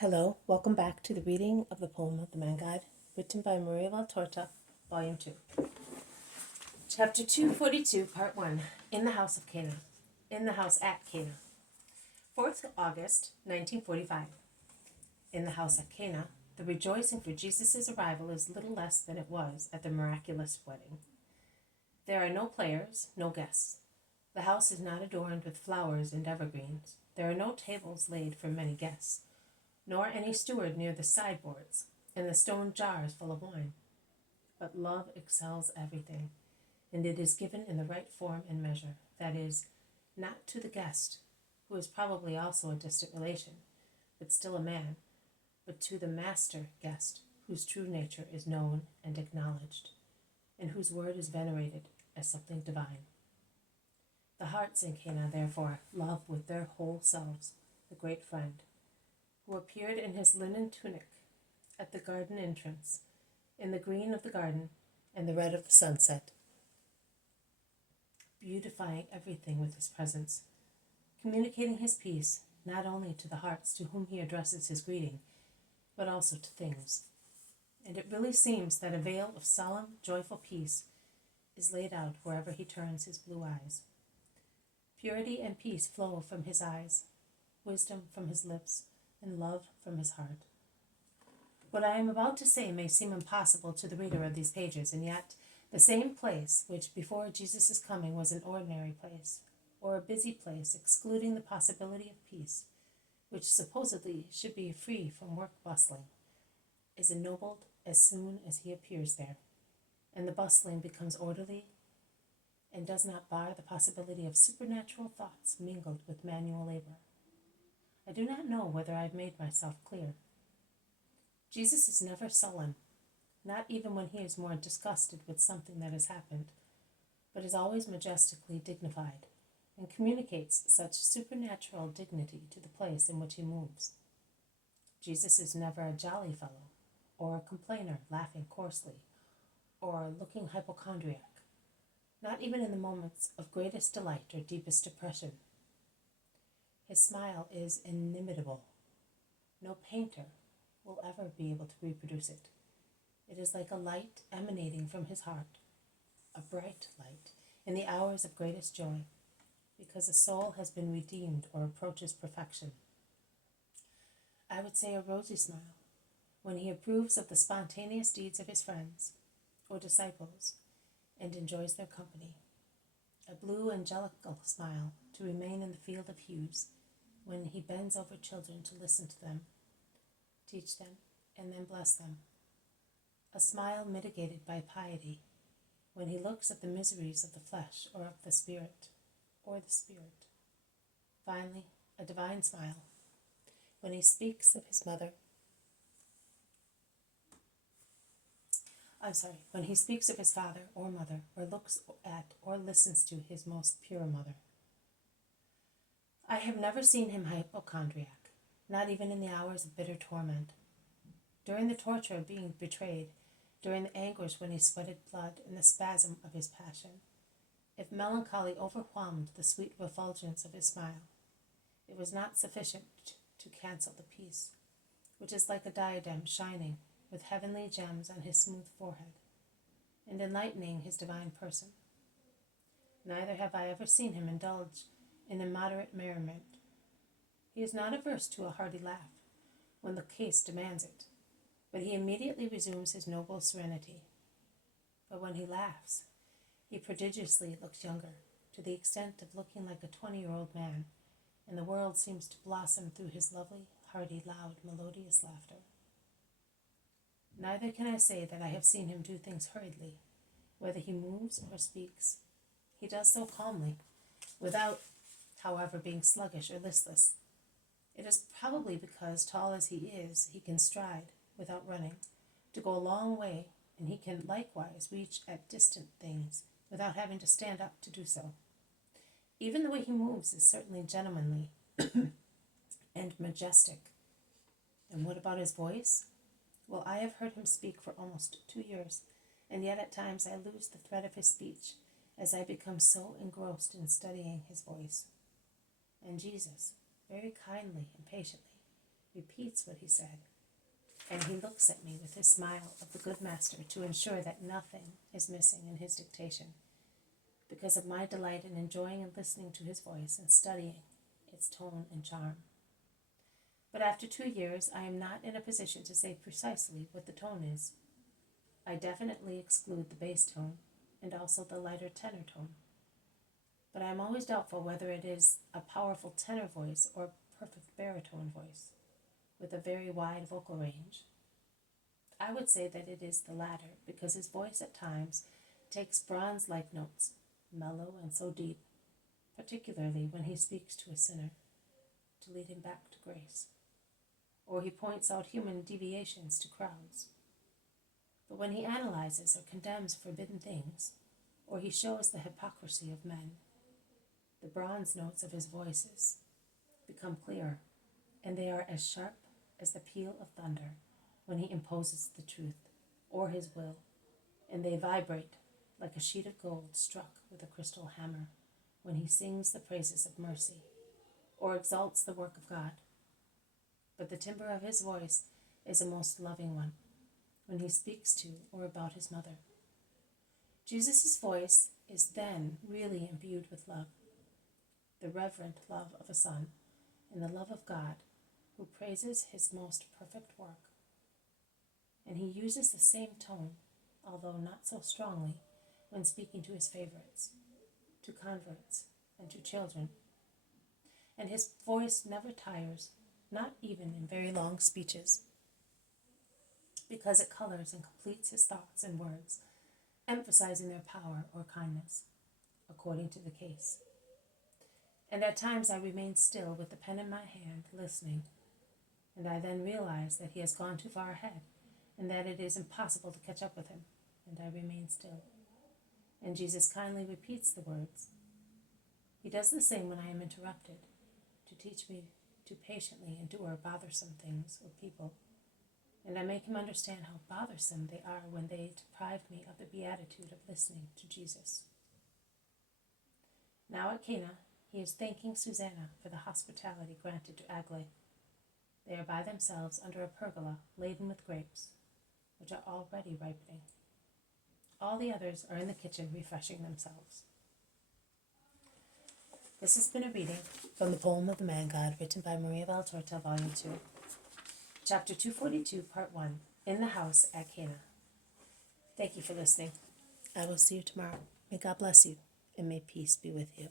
Hello, welcome back to the reading of the poem of the Man God, written by Maria Valtorta, Volume 2. Chapter 242, Part 1, In the House of Cana. In the House at Cana. 4th August, 1945. In the house at Cana, the rejoicing for Jesus' arrival is little less than it was at the miraculous wedding. There are no players, no guests. The house is not adorned with flowers and evergreens. There are no tables laid for many guests, nor any steward near the sideboards, and the stone jars full of wine. But love excels everything, and it is given in the right form and measure, that is, not to the guest, who is probably also a distant relation, but still a man, but to the master guest, whose true nature is known and acknowledged, and whose word is venerated as something divine. The hearts in Cana, therefore, love with their whole selves the great friend, who appeared in his linen tunic at the garden entrance, in the green of the garden and the red of the sunset, beautifying everything with his presence, communicating his peace not only to the hearts to whom he addresses his greeting, but also to things. And it really seems that a veil of solemn, joyful peace is laid out wherever he turns his blue eyes. Purity and peace flow from his eyes, wisdom from his lips, and love from his heart. What I am about to say may seem impossible to the reader of these pages, and yet the same place which before Jesus' coming was an ordinary place, or a busy place excluding the possibility of peace, which supposedly should be free from work bustling, is ennobled as soon as he appears there, and the bustling becomes orderly and does not bar the possibility of supernatural thoughts mingled with manual labor. I do not know whether I have made myself clear. Jesus is never sullen, not even when he is more disgusted with something that has happened, but is always majestically dignified, and communicates such supernatural dignity to the place in which he moves. Jesus is never a jolly fellow, or a complainer laughing coarsely, or looking hypochondriac, not even in the moments of greatest delight or deepest depression. His smile is inimitable. No painter will ever be able to reproduce it. It is like a light emanating from his heart, a bright light in the hours of greatest joy, because a soul has been redeemed or approaches perfection. I would say a rosy smile when he approves of the spontaneous deeds of his friends or disciples and enjoys their company. A blue angelical smile to remain in the field of hues when he bends over children to listen to them, teach them, and then bless them. A smile mitigated by piety when he looks at the miseries of the flesh or of the spirit, Finally, a divine smile when he speaks of his mother. When he speaks of his father or mother, or looks at or listens to his most pure mother. I have never seen him hypochondriac, not even in the hours of bitter torment. During the torture of being betrayed, during the anguish when he sweated blood in the spasm of his passion, if melancholy overwhelmed the sweet refulgence of his smile, it was not sufficient to cancel the peace, which is like a diadem shining with heavenly gems on his smooth forehead, and enlightening his divine person. Neither have I ever seen him indulge in immoderate merriment. He is not averse to a hearty laugh when the case demands it, but he immediately resumes his noble serenity. But when he laughs, he prodigiously looks younger, to the extent of looking like a 20-year-old man, and the world seems to blossom through his lovely, hearty, loud, melodious laughter. Neither can I say that I have seen him do things hurriedly. Whether he moves or speaks, he does so calmly, without, however, being sluggish or listless. It is probably because, tall as he is, he can stride, without running, to go a long way, and he can likewise reach at distant things, without having to stand up to do so. Even the way he moves is certainly gentlemanly and majestic. And what about his voice? Well, I have heard him speak for almost 2 years, and yet at times I lose the thread of his speech, as I become so engrossed in studying his voice. And Jesus, very kindly and patiently, repeats what he said, and he looks at me with his smile of the good master to ensure that nothing is missing in his dictation, because of my delight in enjoying and listening to his voice and studying its tone and charm. But after 2 years, I am not in a position to say precisely what the tone is. I definitely exclude the bass tone and also the lighter tenor tone. But I am always doubtful whether it is a powerful tenor voice or a perfect baritone voice with a very wide vocal range. I would say that it is the latter, because his voice at times takes bronze-like notes, mellow and so deep, particularly when he speaks to a sinner, to lead him back to grace, or he points out human deviations to crowds. But when he analyzes or condemns forbidden things, or he shows the hypocrisy of men, the bronze notes of his voices become clearer, and they are as sharp as the peal of thunder when he imposes the truth or his will, and they vibrate like a sheet of gold struck with a crystal hammer when he sings the praises of mercy or exalts the work of God. But the timbre of his voice is a most loving one when he speaks to or about his mother. Jesus' voice is then really imbued with love, the reverent love of a son and the love of God who praises his most perfect work. And he uses the same tone, although not so strongly, when speaking to his favorites, to converts, and to children. And his voice never tires, not even in very long speeches, because it colors and completes his thoughts and words, emphasizing their power or kindness, according to the case. And at times I remain still with the pen in my hand, listening, and I then realize that he has gone too far ahead, and that it is impossible to catch up with him, and I remain still. And Jesus kindly repeats the words. He does the same when I am interrupted, to teach me to patiently endure bothersome things or people, and I make him understand how bothersome they are when they deprive me of the beatitude of listening to Jesus. Now at Cana, he is thanking Susanna for the hospitality granted to Aglae. They are by themselves under a pergola laden with grapes, which are already ripening. All the others are in the kitchen refreshing themselves. This has been a reading from the poem of the Man God, written by Maria Valtorta, Volume 2, Chapter 242, Part 1, In the House at Cana. Thank you for listening. I will see you tomorrow. May God bless you, and may peace be with you.